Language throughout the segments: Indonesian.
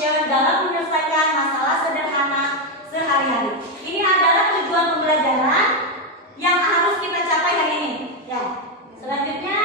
recognition dalam menyelesaikan masalah sederhana sehari-hari. Ini adalah tujuan pembelajaran yang harus kita capai hari ini. Ya. Selanjutnya,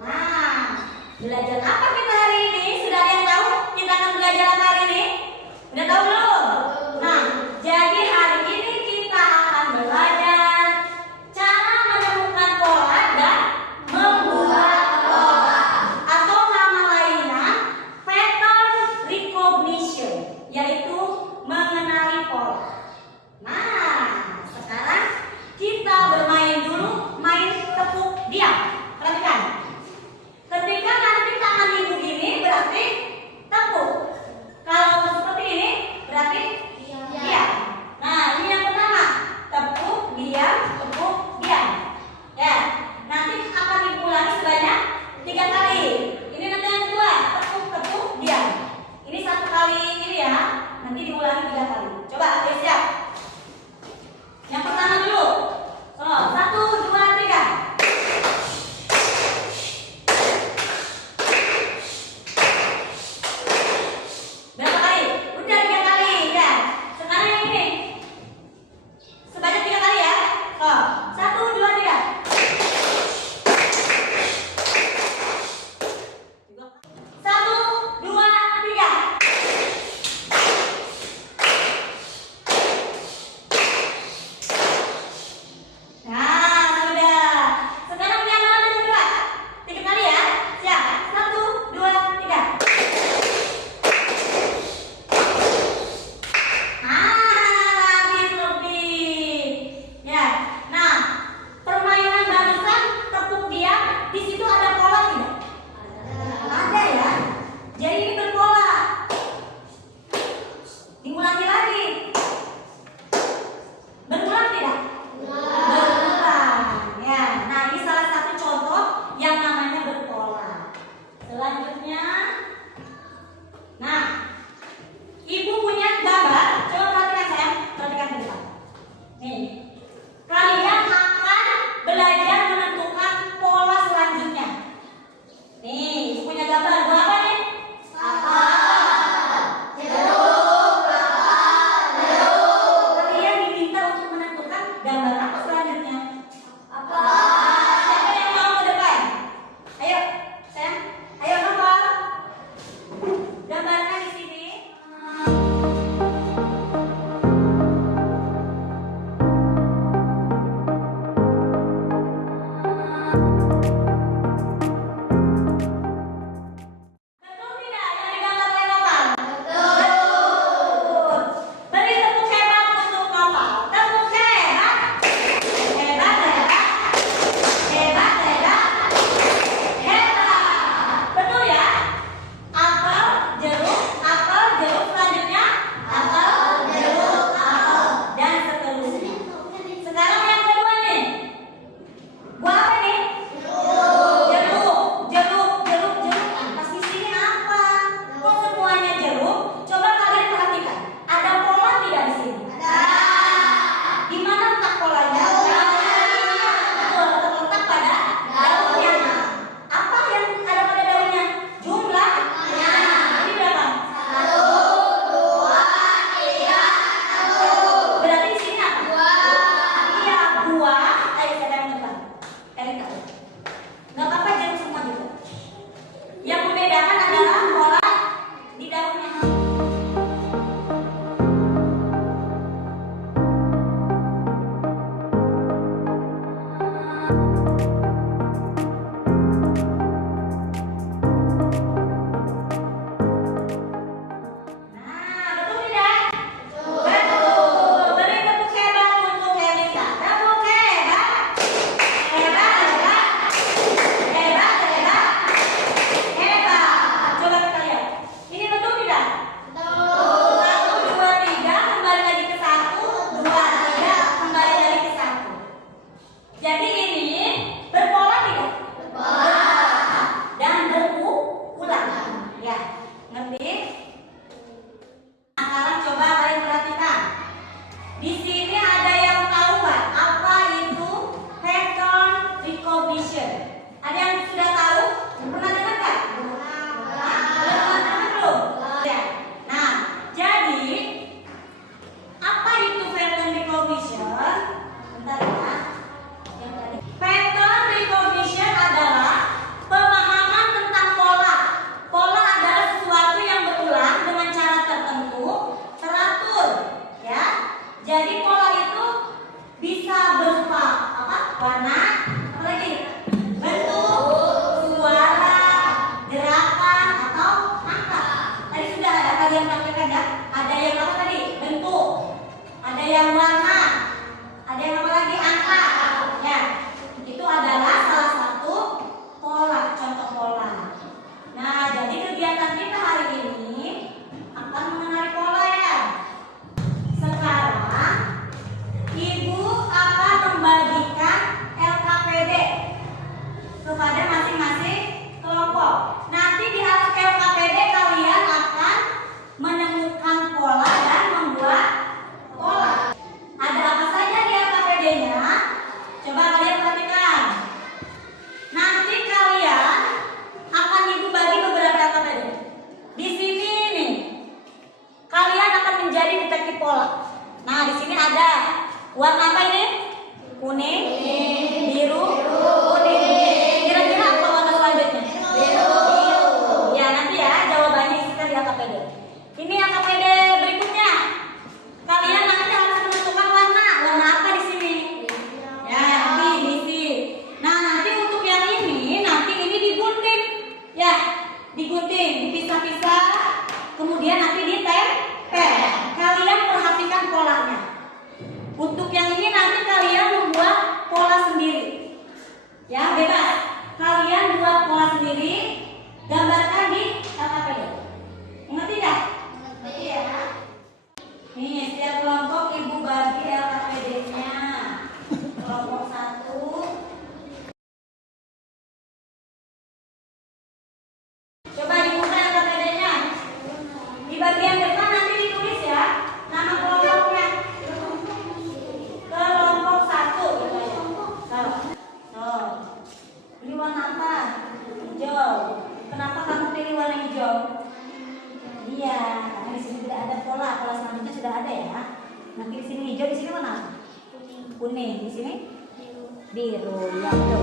nah, belajar apa kita hari ini? Sudah ada yang tahu kita akan belajar apa hari ini? Udah tahu belum? Nah, jadi hari ini kita akan belajar cara menemukan pola dan membuat pola, atau nama lainnya pattern recognition, yaitu mengenali pola. Nah, sekarang kita bermain dulu, main tepuk diam. Perhatikan. Ketika nanti tangan ibu gini berarti tepuk. Kalau seperti ini berarti diam. Nah, ini yang pertama, tepuk, diam, tepuk, diam. Ya, nanti akan diulangi sebanyak 3 kali. Ini nanti yang kedua, tepuk, tepuk, diam. Ini 1 kali ini ya, nanti diulangi 3 kali. Coba, ayo siap. Yang pertama dulu. So, 1, 2, 3. Berapa kali? Udah 3 kali ya. Sekarang yang ini sebanyak 3 kali ya. So, 1, 2, 3. 1, 2, 3. Nah, sudah. Sekarang yang mana yang kedua? 3 kali ya. Siap. 1, 2, 3. Lebih. Ya. Nah, permainan barusan tepuk diam, di situ ada pola tidak? Ada ya. Jadi ini berpola. Diulangi lagi. Berulang tidak? Berulang. Ya. Nah, ini salah satu contoh yang namanya berpola. Selanjutnya, nah, ibu punya gambar. Coba perhatikan sayang, perhatikan ke depan. Nih, kalian akan belajar menentukan pola selanjutnya. Nih, ibu punya gambar. Buat apa nih? Kalian diminta untuk menentukan gambar apa selanjutnya. Siapa yang mau ke depan? Ayo, sayang. Ayo nomor. Gambarnya di sini. Betul tidak yang digambar oleh Nopal? Betul. Beri tepuk hebat untuk Nopal. Tepuk hebat. Hebat, hebat. Hebat, hebat. Hebat. Betul ya? Apel, jeruk, selanjutnya apel, jeruk, apel, dan seterusnya. Sekarang yang kedua nih. Buat apa nih? Jeruk. Pas di sini apa? Kok semuanya jeruk? Coba kalian perhatikan. Ada pola tidak di sini? Di mana letak polanya? Betul, terletak pada daunnya. Apa yang ada pada daunnya? Jumlahnya. Ini berapa? 1, 2, 3, 1. Berarti di sini apa? Iya, buah. Ayo siapa yang depan? Erika. Nggak apa-apa, jeruk semua juga. Yang membedakan adalah pola di daunnya. Nah, betul tidak? Betul. Beri tepuk hebat untuk Elisa. Tepuk hebat. Hebat, hebat. Hebat, hebat. Hebat. Coba kita lihat. Ini betul tidak? Betul. 1, 2, 3. Kembali lagi ke 1. 2, 3. Kembali lagi ke 1. Jadi ini berpola tidak? Berpola. Dan berulang. Ya, ngerti? Nah, sekarang coba kalian perhatikan. Di sini ada yang tahu nggak apa itu pattern recognition? Ada yang sudah tahu? Pernah dengar nggak? Pernah dengar belum? ada warna apa ini? Kuning, biru, kuning. Kira-kira apa warna selanjutnya? Biru. Ya, nanti ya jawabannya isikan di AKPD. Ini AKPD berikutnya. Kalian nanti harus menentukan warna apa di sini. Ya, nanti diisi. Nah, nanti untuk yang ini, nanti ini digunting. Ya, digunting, dipisah-pisah. Kemudian nanti ditempel. Kalian perhatikan polanya. Untuk yang ini nanti kalian membuat pola sendiri. Ya, bebas. Kalian buat pola sendiri, gambarkan di AKPD. Mengerti nggak? Mengerti ya. Nih, setiap kelompok ibu bagi AKPD-nya. Kelompok 1. Coba dibuka AKPD-nya. Di bagian depan nanti ditulis ya nama kelompoknya. Kelompok 1 gitu ya. Oh. Ini warna apa? Hijau. Kenapa kamu pilih warna hijau? Iya, karena di sini tidak ada pola. Pola selanjutnya sudah ada ya. Nanti di sini hijau, di sini warna apa? Kuning. Di sini biru. Ya, betul.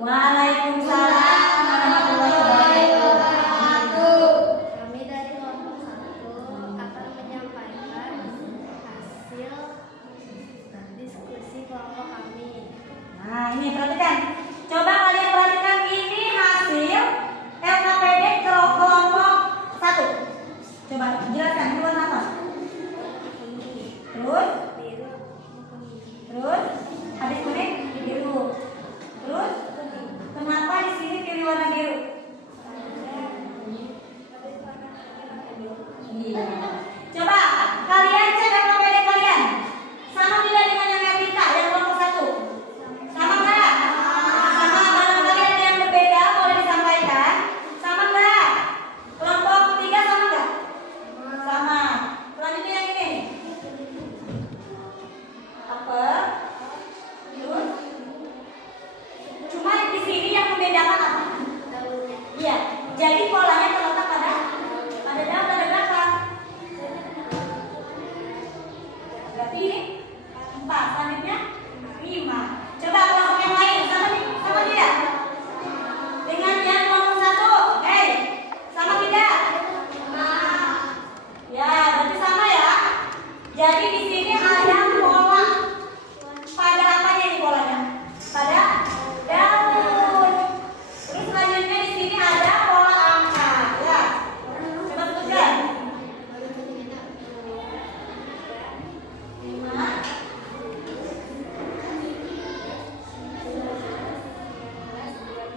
Waalaikumsalam warahmatullahi wabarakatuh. Kami dari kelompok 1 akan menyampaikan hasil diskusi kelompok kami. Nah, ini perhatikan. Coba kalian perhatikan ini hasil LKPD kelompok 1. Coba jelaskan ini warna apa? Terus? Biru. Terus? Habis kuning? Biru. Terus? Kenapa di sini pilih warna biru? Iya. Coba kalian cek LKPD kalian. Sama tidak dengan yang Evita yang kelompok 1? Sama enggak? Sama. Barangkali ada yang berbeda boleh disampaikan. Sama enggak? Kelompok 3 sama enggak? Sama. Selanjutnya yang ini. Apa? Terus? Cuma di sini yang membedakan apa? Iya. Jadi polanya terletak pada daun dan belakang. Berarti ini 4. Selanjutnya 5. Coba kelompok yang lain sama tidak? Dengan yang kelompok 1. Sama tidak? Ya, berarti sama ya. Jadi di sini ada pola. Pada apanya ini polanya? Pada daun. Terus selanjutnya di sini ada pola angka. Ya. Coba sebutkan. 5.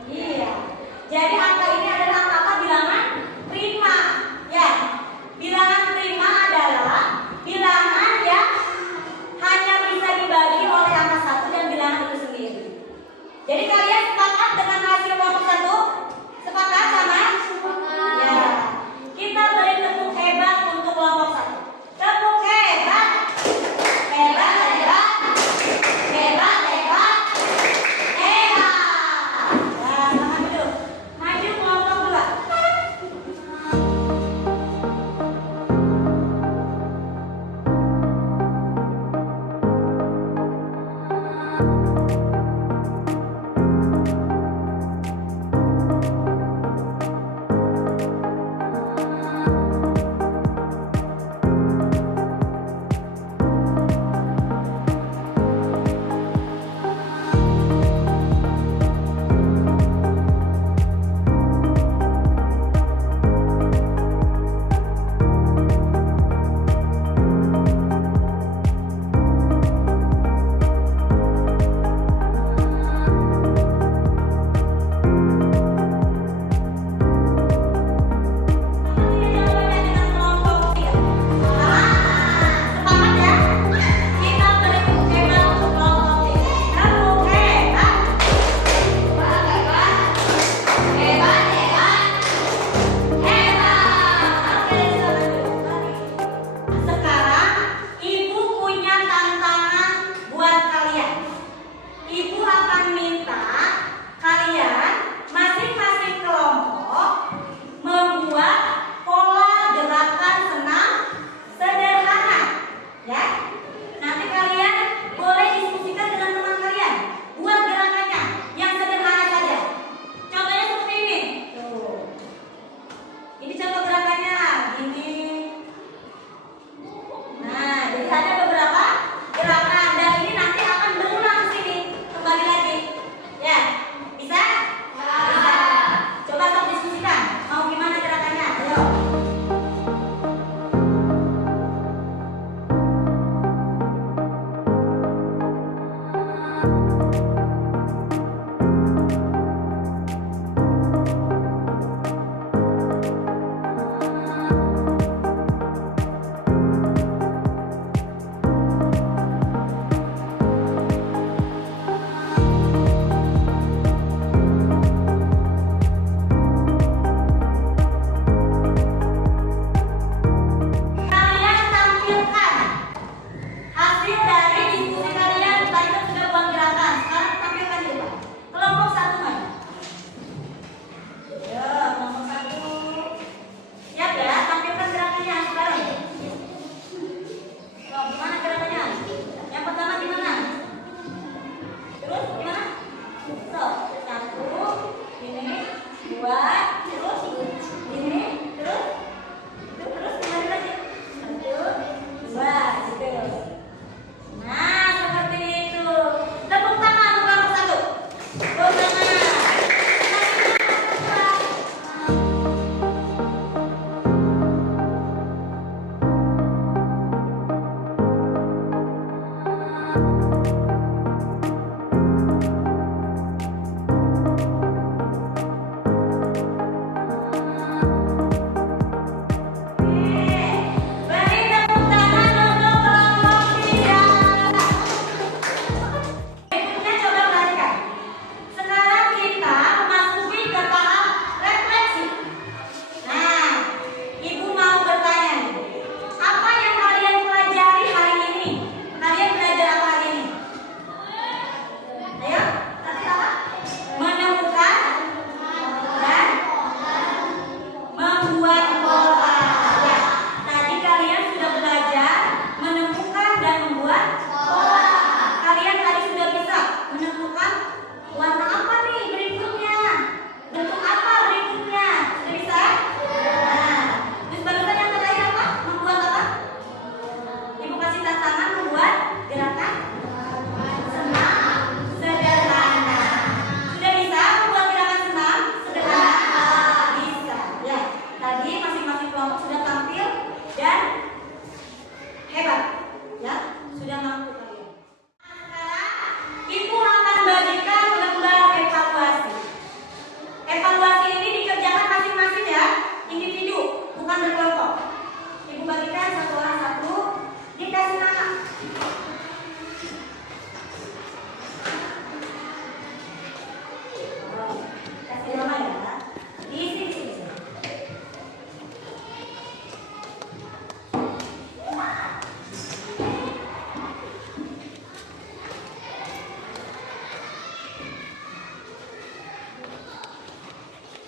Iya. Jadi angka ini adalah angka bilangan prima. Ya. Bilangan prima adalah bilangan yang hanya bisa dibagi oleh angka 1 dan bilangan itu sendiri. Jadi kalian sepakat dengan hasil kelompok 1? Sepakat sama? Ya.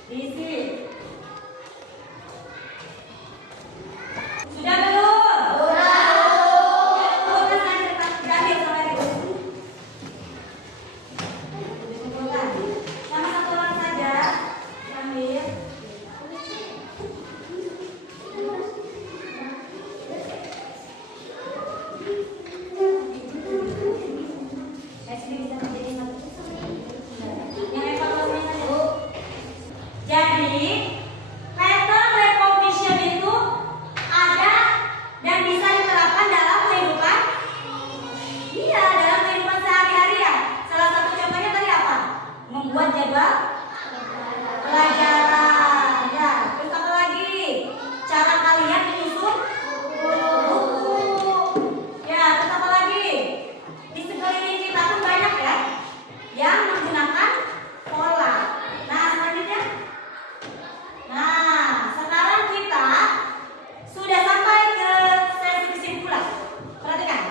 Diisi. Sudah belum? Kumpulkan saja kertas berakhir sampai itu. Kumpulkan. Sama satu orang saja. Ambil. Sini bisa menjadi satu. Yang evaluasinya saja, Bu. Jadi, pattern recognition itu ada dan bisa diterapkan dalam kehidupan. Iya, dalam kehidupan sehari-hari ya. Salah satu contohnya tadi apa? Membuat jadwal pelajaran. Ya, terus apa lagi? Cara kalian menyusun buku. Ya, terus apa lagi? Di sekeliling kita pun banyak ya yang menggunakan pola. Nah, selanjutnya. Nah, sekarang kita sudah sampai ke sesi kesimpulan. Perhatikan.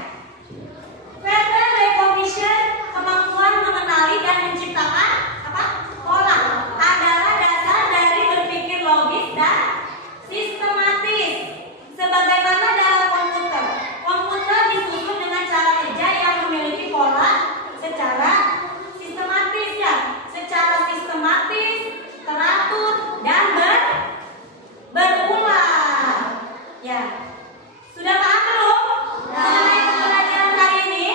Pattern recognition, kemampuan mengenali dan menciptakan apa? Pola adalah dasar dari berpikir logis dan sistematis. Sebagaimana dalam komputer, komputer disusun dengan cara kerja yang memiliki pola secara sistematis ya, secara sistematis, teratur dan berulang. Ya, sudah paham belum? Mengenai pembelajaran kali ini?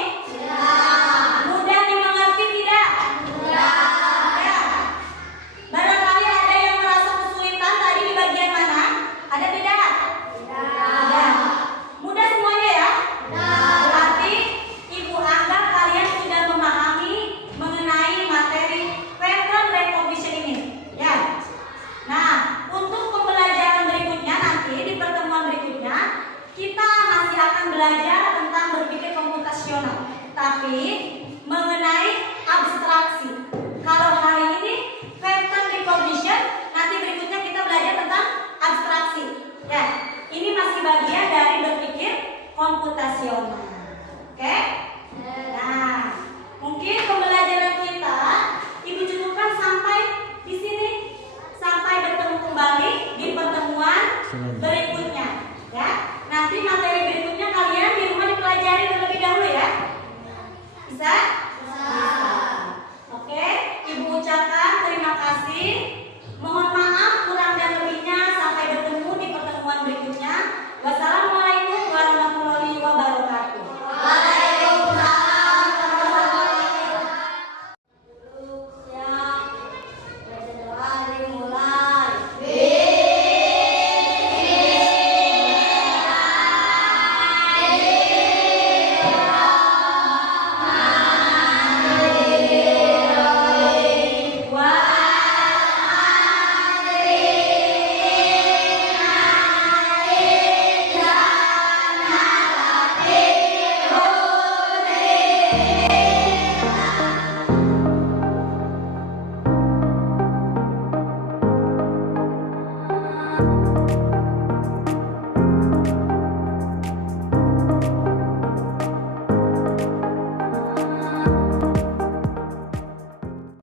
Mudah dimengerti tidak? Ya. Barangkali ada yang merasa kesulitan tadi di bagian mana? Ada tidak? Ada. Mudah semuanya ya? Berarti Ibu anggap kalian sudah memahami mengenai materi pattern recognition ini. Ya. Nah, untuk pembelajaran berikutnya nanti di pertemuan berikutnya kita masih akan belajar tentang berpikir komputasional, tapi mengenai abstraksi. Kalau hari ini pattern recognition, nanti berikutnya kita belajar tentang abstraksi. Ya, ini masih bagian dari berpikir komputasional. Oke? Nah, mungkin pembelajaran kita Ibu cukupkan sampai di sini. Sampai bertemu kembali di pertemuan berikutnya. Ya, nanti materi berikutnya kalian di rumah dipelajari terlebih dahulu ya. Bisa? Bisa. Oke, Ibu ucapkan terima kasih. Mohon maaf kurang dan lebihnya. Sampai bertemu di pertemuan berikutnya. Wassalamualaikum warahmatullahi wabarakatuh. Thank you.